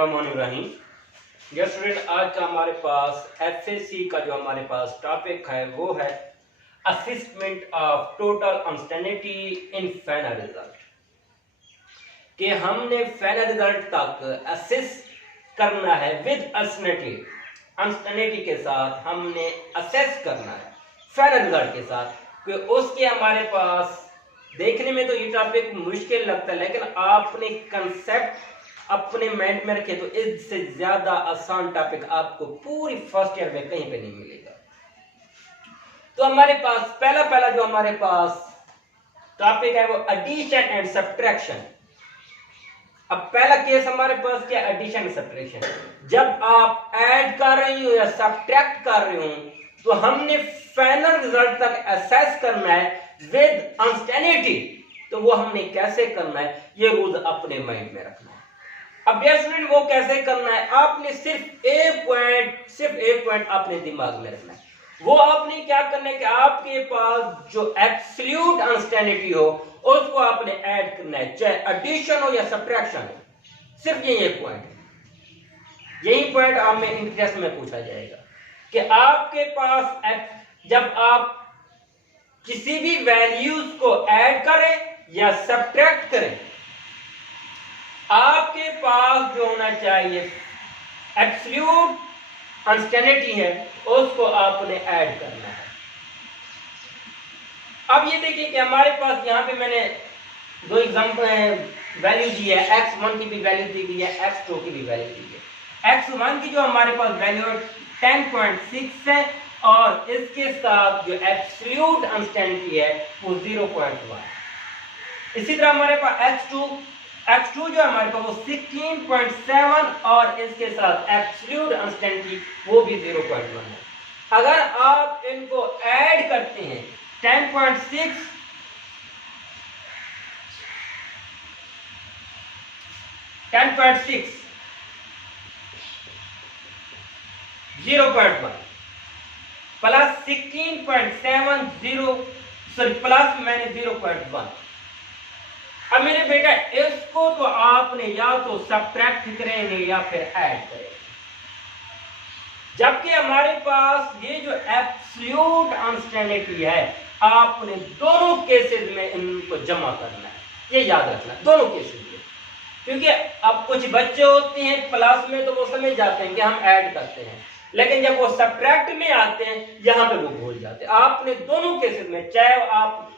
बिस्मिल्लाहिर्रहमानिर्रहीम। Dear student, आज का हमारे पास एफएससी का जो हमारे पास टॉपिक है वो है assessment of total uncertainty in final result. कि हमने फाइनल रिजल्ट तक असेस करना है विद अनसर्टेनिटी के साथ, हमने असेस करना है फाइनल रिजल्ट के साथ। कि उसके हमारे पास देखने में तो ये टॉपिक मुश्किल लगता है, लेकिन आपने कंसेप्ट अपने माइंड में रखे तो इससे ज्यादा आसान टॉपिक आपको पूरी फर्स्ट ईयर में कहीं पे नहीं मिलेगा। तो हमारे पास पहला जो हमारे पास टॉपिक है वो एडिशन एंड सब्ट्रैक्शन। अब पहला केस हमारे पास क्या, एडिशन एंड सब्ट्रैक्शन। जब आप ऐड कर रहे हो या सब्ट्रैक्ट कर रहे हो तो हमने फाइनल रिजल्ट तक असेस करना है विद अनसर्टेनिटी। तो वो हमने कैसे करना है, ये रूल अपने माइंड में रखना है। अब ये स्टूडेंट वो कैसे करना है, आपने सिर्फ एक पॉइंट आपने दिमाग में रखना है। वो आपने क्या करना है कि आपके पास जो एब्सोल्यूट अनसर्टेनिटी हो उसको आपने ऐड करना है, चाहे एडिशन हो या सब्ट्रैक्शन हो। सिर्फ यही एक पॉइंट है, यही पॉइंट आप में इंटरेस्ट में पूछा जाएगा कि आपके पास जब आप किसी भी वैल्यूज को ऐड करें या सब्ट्रैक्ट करें, आपके पास जो होना चाहिए एब्सोल्यूट अनसर्टेनिटी है उसको आपने ऐड करना है। अब ये देखिए कि हमारे पास यहाँ पे मैंने दो एग्जांपल वैल्यू दी है, x1 की भी वैल्यू दी गई है, x2 की भी वैल्यू दी है। x1 की जो हमारे पास वैल्यू 10.6 है और इसके साथ जो एब्सोल्यूट अनसर्टेनिटी है वो 0.1। इसी तरह हमारे पास x2 जो हमारे पास वो 16.7 और इसके साथ एब्सोल्यूट अनसर्टेनिटी वो भी 0.1 है। अगर आप इनको ऐड करते हैं 10.6 0.1 प्लस 16.7 प्लस मैंने 0.1। अब मेरे बेटा इसको तो आपने या तो सब्ट्रैक्ट करेंगे या फिर ऐड करेंगे, जबकि हमारे पास ये जो एब्सोल्यूट अनसर्टेनिटी है आपने दोनों केसेस में इनको जमा करना है, ये याद रखना दोनों केसेस में। क्योंकि अब कुछ बच्चे होते हैं प्लस में तो वो समझ जाते हैं कि हम ऐड करते हैं, लेकिन जब वो सब्ट्रैक्ट में आते हैं यहां पे वो भूल जाते हैं। आपने दोनों केसेस में, चाहे आप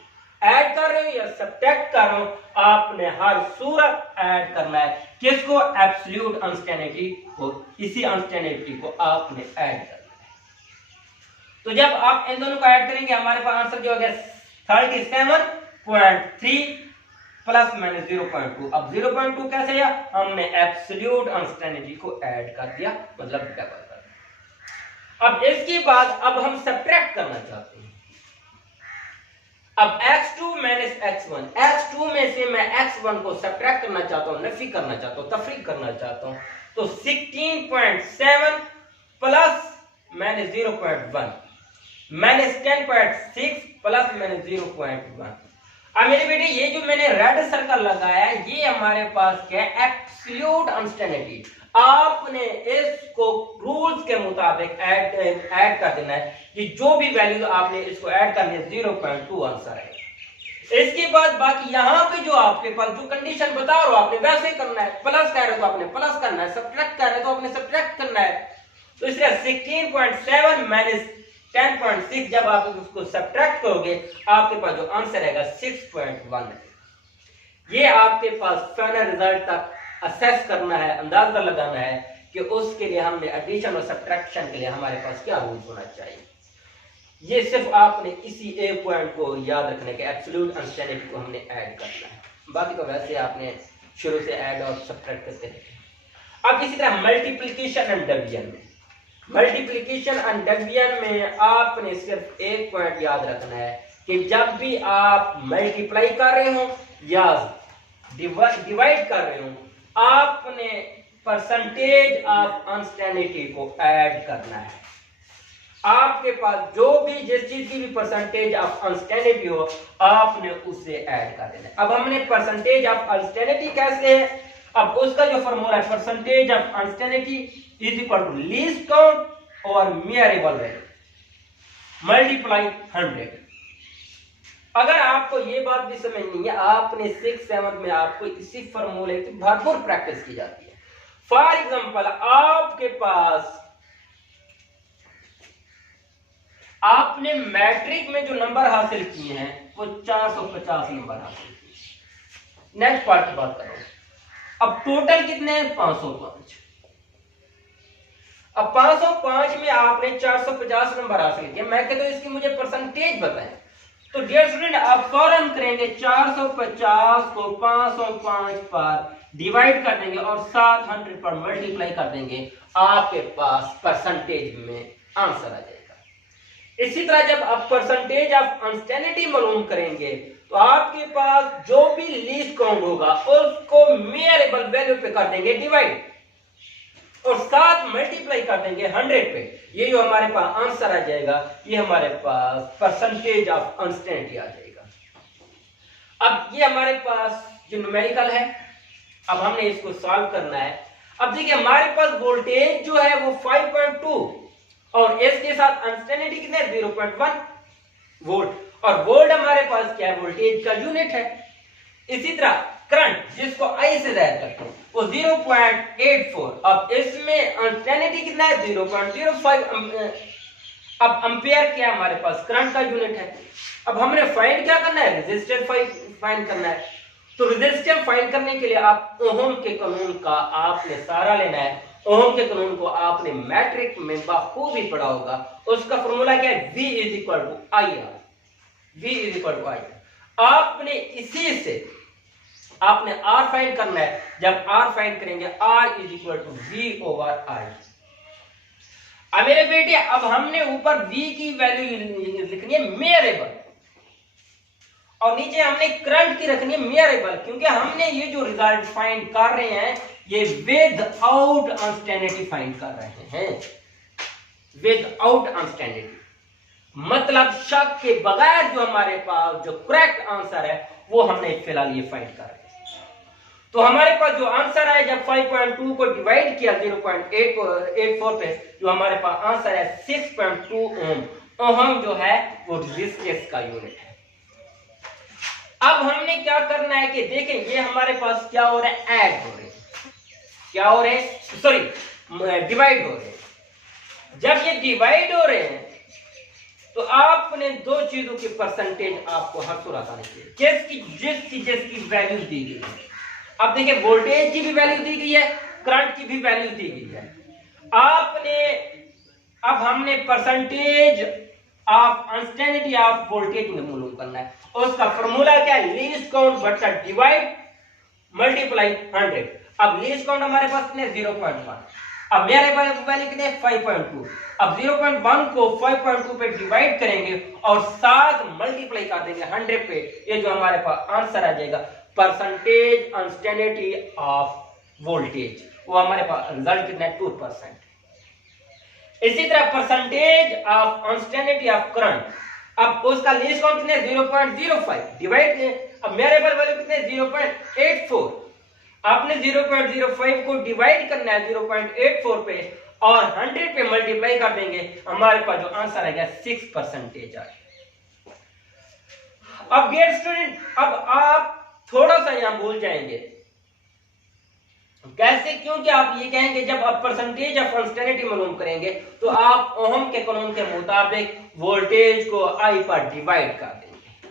ऐड कर रहे हो या सब्ट्रैक्ट कर रहे हो, आपने हर सूरत ऐड करना है। किसको, एब्सोल्यूट अनसर्टेनिटी को, इसी अनसर्टेनिटी को आपने ऐड करना है। तो जब आप इन दोनों को ऐड करेंगे हमारे पास आंसर जो हो गया 37.3 प्लस माइनस 0.2। अब 0.2 कैसे आया, हमने एब्सोल्यूट अनसर्टेनिटी को ऐड कर दिया, मतलब डबल कर दिया। अब इसके बाद अब हम सब्ट्रैक्ट करना चाहते हैं। अब x2 माइनस x1, x2 में से मैं x1 को सब्ट्रैक्ट करना चाहता हूं, नफी करना चाहता हूं, तफरीक करना चाहता हूं, तो 16.7 plus minus 0.1 minus 10.6 plus minus 0.1। अब मेरे बेटे ये जो मैंने रेड सर्कल लगाया है ये हमारे पास क्या है, एब्सोल्यूट अनसर्टेनिटी। आपने इसको रूल्स के मुताबिक ऐड कर देना है कि जो भी वैल्यू आपने इसको ऐड करनी है 0.2 आंसर है। इसके बाद बाकी यहाँ पे जो आपके पास जो कंडीशन बता रहा हूं आपने वैसे करना है। प्लस कह रहे हो तो आपने प्लस करना है, सब्ट्रैक्ट कर रहे हो तो आपने सब्ट्रैक्ट करना है। तो इसलिए 16.7 माइनस 10.6 जब आप उसको सब्ट्रैक्ट करोगे आपके पास जो आंसर आएगा 6.1 है। ये आपके पास फाइनल रिजल्ट तक असेस करना है, अंदाजा लगाना है कि उसके लिए हमने एडिशन और सब्ट्रैक्शन के लिए हमारे पास क्या रूल होना चाहिए। ये सिर्फ आपने इसी एक पॉइंट को याद रखने के एब्सोल्यूट अनसर्टेनिटी को हमने ऐड करना है, बाकी तो वैसे आपने शुरू से ऐड और सब्ट्रैक्ट करते रहे। अब इसी तरह मल्टीप्लिकेशन एंड डिवीजन में, मल्टीप्लिकेशन एंड डिवीजन में आपने सिर्फ एक पॉइंट याद रखना है कि जब भी आप मल्टीप्लाई कर रहे हो या डिवाइड कर रहे हो आपने परसेंटेज ऑफ अनसर्टेनिटी को ऐड करना है। आपके पास जो भी जिस चीज की भी परसेंटेज ऑफ अनसर्टेनिटी हो आपने उसे ऐड कर देना है। अब हमने परसेंटेज ऑफ अनसर्टेनिटी कैसे है, अब उसका जो फॉर्मूला है percentage of unstability is equal to least count और मेयरेबल वैल्यू मल्टीप्लाई 100। अगर आपको ये बात भी समझ नहीं है, आपने 6-7 में आपको इसी फॉर्मूले की भरपूर प्रैक्टिस की जाती है। फॉर एग्जांपल आपके पास आपने मैट्रिक में जो नंबर हासिल किए हैं वो 450 नंबर हासिल किए। नेक्स्ट पार्ट की बात करो, अब टोटल कितने हैं 505। अब 505 में आपने 450 नंबर हासिल किए, मैं कहता हूं इसकी मुझे परसेंटेज बताएं। तो डियर स्टूडेंट आप फौरन करेंगे 450 को 505 पर डिवाइड कर देंगे और 700 पर मल्टीप्लाई कर देंगे, आपके पास परसेंटेज में आंसर आ जाएगा। इसी तरह जब आप परसेंटेज ऑफ अनस्टेबिलिटी मालूम करेंगे तो आपके पास जो भी लीस्ट काउंट होगा उसको मेयरेबल वैल्यू पे कर देंगे डिवाइड और 7 मल्टीप्लाई कर देंगे 100 पे। ये जो हमारे पास आंसर आ जाएगा ये हमारे पास परसेंटेज ऑफ अनस्टेबिलिटी आ जाएगा। अब ये हमारे पास जो न्यूमेरिकल है, अब हमने इसको सॉल्व करना है। अब देखिए हमारे पास वोल्टेज जो है वो 5.2 और इसके साथ अनस्टेबिलिटी कितने 0.1 वोल्ट और वोल्ट हमारे पास क्या है वोल्टेज का यूनिट है। इसी तरह करंट जिसको आई से जाहिर करते हैं वो 0.84। अब इसमें अनस्टेबिलिटी कितना है 0.05। अब एम्पियर क्या हमारे पास करंट का यूनिट है। अब हमने फाइंड क्या करना है रेजिस्टेंस फाइंड करना है। तो रेजिस्टेंस फाइंड करने के लिए आप ओहम के कानून का आपने सहारा लेना है। ओहम के कानून को आपने मैट्रिक में बखूबी पढ़ा होगा। उसका फॉर्मूला क्या है V is equal to I R. V is equal to I R. आपने इसी से आपने R फाइंड करना है। जब R फाइंड करेंगे R is equal to V over I। अब मेरे बेटे अब हमने ऊपर V की वैल्यू लिखनी है मेयरेबल और नीचे हमने करंट की रखनी है मेयरेबल, क्योंकि हमने ये जो रिजल्ट फाइंड कर रहे हैं ये विदाउट अनस्टेबिलिटी फाइंड कर रहे हैं। विदाउट अनस्टेबिलिटी मतलब शक के बगैर जो हमारे पास जो करेक्ट आंसर है वो हमने फिलहाल ये फाइंड कर रहे हैं। तो हमारे पास जो आंसर है जब 5.2 को डिवाइड किया 0.84 पे जो हमारे पास आंसर है 6.2 ओम। ओम जो है वो रेजिस्टेंस का यूनिट है। अब हमने क्या करना है कि देखें ये हमारे पास क्या हो रहा है ऐड हो रहे हैं, क्या हो रहे हैं सॉरी डिवाइड हो रहे हैं। जब ये डिवाइड हो रहे हैं तो आपने दो चीजों की परसेंटेज आपको हर सूरत आनी चाहिए जिसकी वैल्यू दी गई है। अब देखिए वोल्टेज की भी वैल्यू दी गई है, करंट की भी वैल्यू दी गई है। आपने अब हमने percentage of unstability of voltage में मालूम करना है। उसका फॉर्मूला क्या है लीस्ट काउंट बटा डिवाइड मल्टीप्लाई 100। अब लीस्ट काउंट हमारे पास कितने 0.1। अब मेरे वैल्यू कितने 5.2। अब 0.1 को 5.2 पे डिवाइड करेंगे और 7 मल्टीप्लाई कर देंगे 100 पे। ये जो हमारे पास आंसर आ जाएगा परसेंटेज अनस्टेबिलिटी ऑफ वोल्टेज, वो हमारे पास रिजल्ट कितना है 2%। इसी तरह percentage of unstability of current, अब उसका लीस्ट काउंट कितने 0.05 डिवाइड, अब मेयरेबल वैल्यू कितने 0.84। आपने 0.05 को डिवाइड करना है 0.84 पे और 100 पे मल्टीप्लाई कर देंगे, हमारे पास जो आंसर आएगा 6% आएगा। अब डियर स्टूडेंट अब आप थोड़ा सा यहां भूल जाएंगे, कैसे? क्योंकि आप ये कहेंगे जब आप परसेंटेज ऑफ अनस्टेबिलिटी मालूम करेंगे तो आप ओहम के कानून के मुताबिक वोल्टेज को आई पर डिवाइड कर देंगे।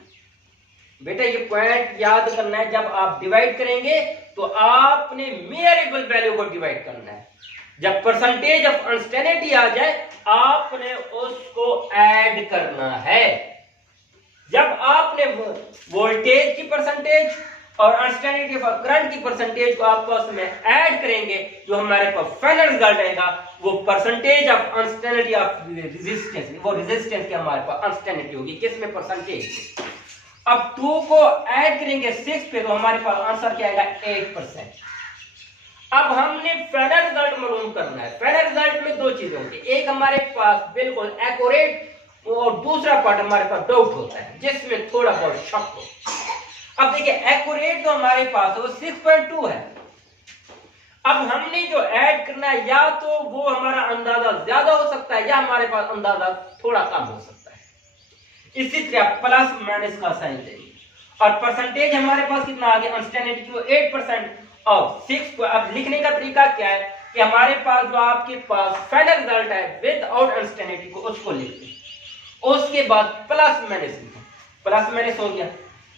बेटा ये पॉइंट याद करना है, जब आप डिवाइड करेंगे तो आपने मेयरेबल वैल्यू को डिवाइड करना है। जब परसेंटेज ऑफ अनस्टेबिलिटी आ जाए आपने उसको ऐड करना है। जब आपने वोल्टेज की परसेंटेज और अनस्टेबिलिटी ऑफ करंट की परसेंटेज को आप उसमें ऐड करेंगे, जो हमारे पास फाइनल रिजल्ट आएगा वो percentage of unstability of resistance, वो रेजिस्टेंस की हमारे पास अनस्टेबिलिटी होगी किसमें परसेंटेज। अब 2 को ऐड करेंगे 6 पे तो हमारे पास आंसर क्या आएगा 8%। अब हमने फाइनल रिजल्ट मालूम करना है। फाइनल रिजल्ट में दो चीजें होती है, एक हमारे पास बिल्कुल एक्यूरेट और दूसरा पार्ट हमारे पास डाउट होता है जिसमें थोड़ा बहुत शक हो। अब देखिए एक्यूरेट तो हमारे पास वो 6.2 है अब हमने जो ऐड करना है या तो वो हमारा अंदाजा ज्यादा हो सकता है या हमारे पास अंदाजा थोड़ा कम हो सकता है। इसी तरह प्लस माइनस का साइन देंगे और परसेंटेज हमारे पास कितना आ गया, अनसर्टेनिटी को 8%। और 6 को अब लिखने का तरीका क्या है कि हमारे पास जो आपके पास फाइनल रिजल्ट है विदाउट अनसर्टेनिटी को उसको लिखते हैं, उसके बाद प्लस माइनस लिखें, प्लस माइनस हो गया।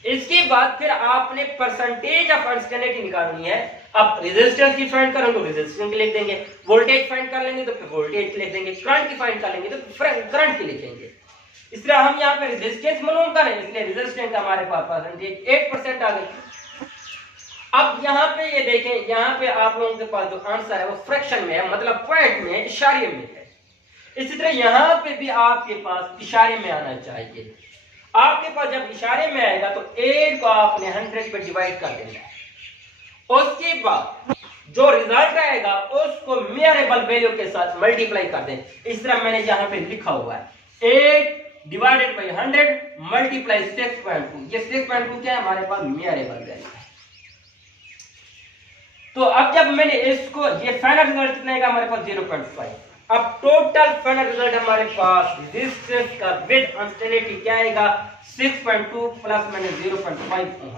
इसके बाद फिर आपने परसेंटेज ऑफ अनसर्टेनिटी निकालनी है। अब रेजिस्टेंस की फाइंड करेंगे तो रेजिस्टेंस की लिख देंगे, वोल्टेज फाइंड कर लेंगे तो फिर वोल्टेज की लिख देंगे, करंट की फाइंड कर लेंगे तो करंट की लिखेंगे। इस तरह हम यहाँ पे रेजिस्टेंस मालूम करें, इसलिए रेजिस्टेंस हमारे पास परसेंटेज 8% आ गई। अब यहाँ पे ये देखें, यहाँ पे आप लोगों के पास जो आंसर है वो फ्रैक्शन में है, मतलब पॉइंट में है, इशारे में है। इसी तरह यहाँ पे भी आपके पास इशारे में आना चाहिए। आपके पास जब इशारे में आएगा तो 8 को आपने 100 पे डिवाइड कर देना। उसके बाद जो रिजल्ट आएगा उसको मेयरेबल वैल्यू के साथ मल्टीप्लाई कर दें। इस तरह मैंने यहाँ पे लिखा हुआ है 8 डिवाइडेड बाई 100 मल्टीप्लाई 6.2। ये 6.2 क्या है, हमारे पास मेयरेबल वैल्यू है। तो अब जब मैंने इसको, ये फाइनल रिजल्ट कितना आएगा हमारे पास 0.5। अब टोटल फाइनल रिजल्ट हमारे पास रेजिस्टेंस का विद अनसर्टेनिटी क्या आएगा 6.2 प्लस माइनस 0.5 ओम।